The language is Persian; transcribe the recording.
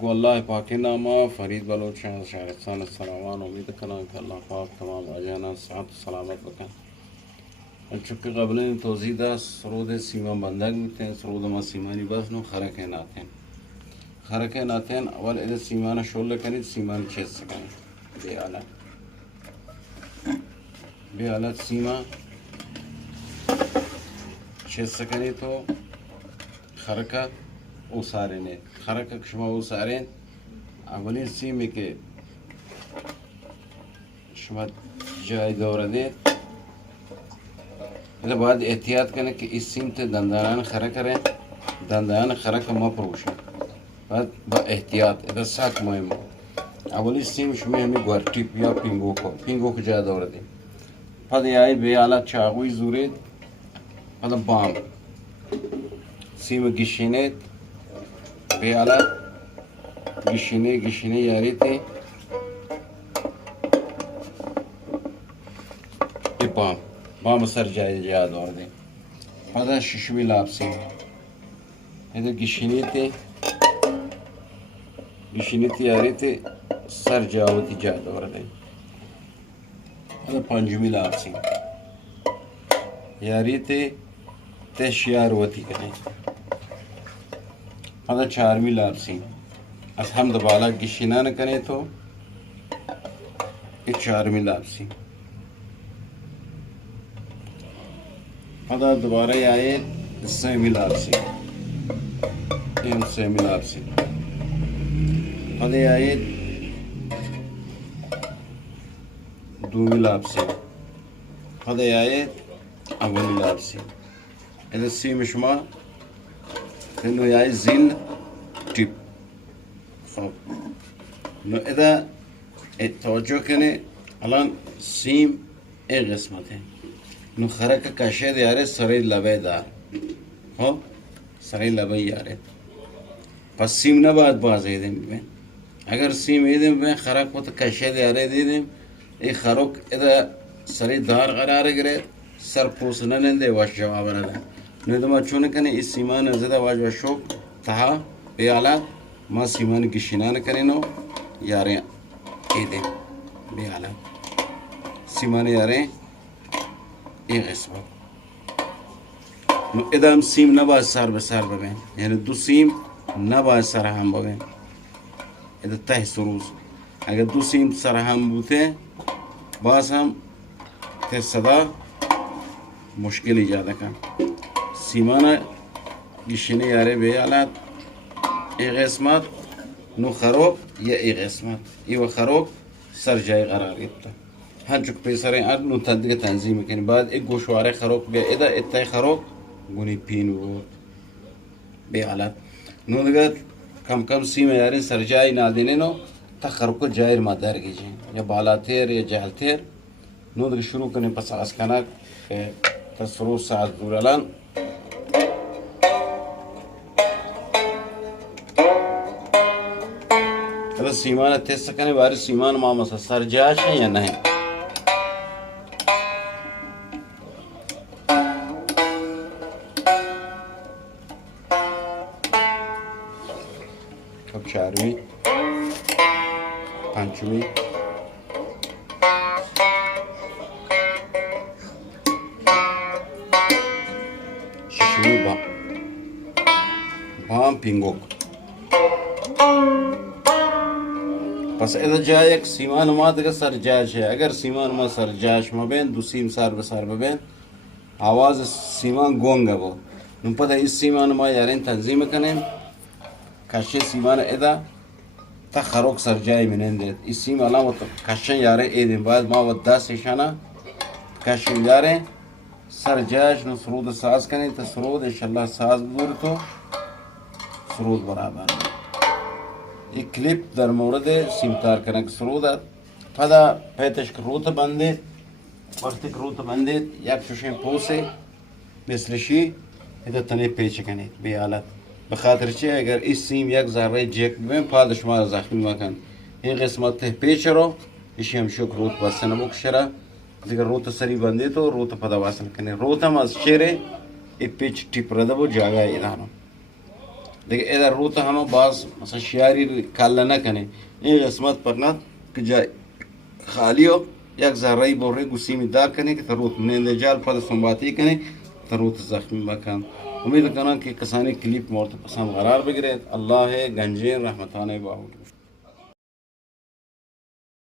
गो अल्लाह पाक नामा फरीद बलोच शहरस्तान सलामान उम्मीद करना कि अल्लाह पाक तमाम आजाना साथ सलामत बका और चुके कबल तोजीदा सरूद सीमा बंदग मिलते सरूद मा सीमानी बस नो खरक नातेन अवल इधर सीमाना शोल कनी सीमान छेद सकें बे आलत सीमा छेद सकें तो खरका उसारेन खरका क्षमा उसारेन अवली सीमे के क्षमा जाय दौर दे इधर बाद एहतियात करने कि इस सीम ते दंदान खरा करें दंदान खरा कमा परोशे बाद बा एहतियात इधर साक मुहिम अवली सीम शुमे हमें ग्वारटी या पिंगो को जाय दौर दे पद याई बे आला चागुई जुरे पद बाम सीम गिशिनेत बे आला गिशिने यारी थे बाम सर जाए याद और दे पदा शिशुवी लाभ से इधर गिशिने थे यारी थे सर जावती याद और दे पदा पंचमी लाभ से यारी थे तेशियारवती करें पदा चारवी लाभ से हम दबाला गिशिना न करें तो ये चारवी लाभ से पदा दोबारा आए से मिलाप से पदे आए दो मिलाप से पदे आए अव्वल मिलाप से इधर सी मिशमा इन्हों आए जिल टिप नो इधर तवज्जो कने अलान सीम एक किस्मत है नो खरक कशे यारे सरे लबेदार हो सरे लबे यारे पश्चिम न बात बाजे दे में अगर सीम दे में खरक होत कशे यारे दे ए खरक इधर सरे दार करार गिरे सर पोस न दे वश जवाब न दे न तो मचुने कने इस सीमान ज़्यादा वाज शोक तहा पे आला मा सीमान की शिनान करें नो यारे ए दे बे आला सीमान यारे एक इसबत नो इधर हम सीम नबा सार बसार बबे यानी दो सीम नबा सार हम बबे इधर तह सुरूज अगर दो सीम सार हम बुते बास हम ते सदा मुश्किल इजादा का सीमाना गिशने यारे बे आलात एक इसमत नो खरोक या एक इसमत ये वो खरोक सर जाए करार इतना هنشوف بيسرين أرنو تدقى تنظيم كان بعد إيجو شوارع خروق بيا إذا إتاي خروق غني بينو بيعلات نودقت كم سيما يارين سرجاي نادينينو تخروق جاير ما دارجي يا بالاتير يا جالتير نودق شروع كني بس أسكناك تصرف ساعة دورالان هذا سيمان تسكني باري سيمان ما مسا سرجاش يا नहीं अब चारवीं पांचवीं छठवीं बाम पिंगोक बस इधर जाए एक सीमा नुमात का सरजाश है अगर सीमा नुमा सरजाश मबेन दो सीम सार बसार मबेन आवाज़ सीमा गोंगा वो नुपता इस सीमा नुमा यारें तंजीम करें काशे सीमा ने इधर तखरोक सरजाई मिनें दे इस सीमा अलावा तो काशे यारें एक दिन बाद माँ वद्दा सेशाना काशे यारें सरजाश नु सरूद साज करें तो सरूद इंशाल्लाह साज दूर तो सरूद बराबर एक क्लिप दर मोरद सिमतार कनक सरूदा फदा पैतश करूत बंदे वक्त करूत बंदे या चुशें पोसे मिसलशी इधर तने पेच कने बेआलत बखातर चे अगर इस सीम एक ज़ारे जेक में फादश मार ज़ाखिम मकान ये किस्मत पेच रो इसी हम शुक्र रूत बसन मुकशरा जिगर रूत सरी बंदे तो रूत फदा वासल कने रूत हम शेरे ए पेच टिप रदा वो जागा इधानो دیگه ادر روتا همه باز مثلا شیاری کلا نکنه این قسمت پر نه که جای خالی و یک ذره بره گوسیمی دار کنه که تروت ننده جال پر سنباتی کنه تروت زخمی بکن. امید کنم که کسانی کلیپ مورد پسند قرار بگیرید. الله گنجین رحمتانه باود.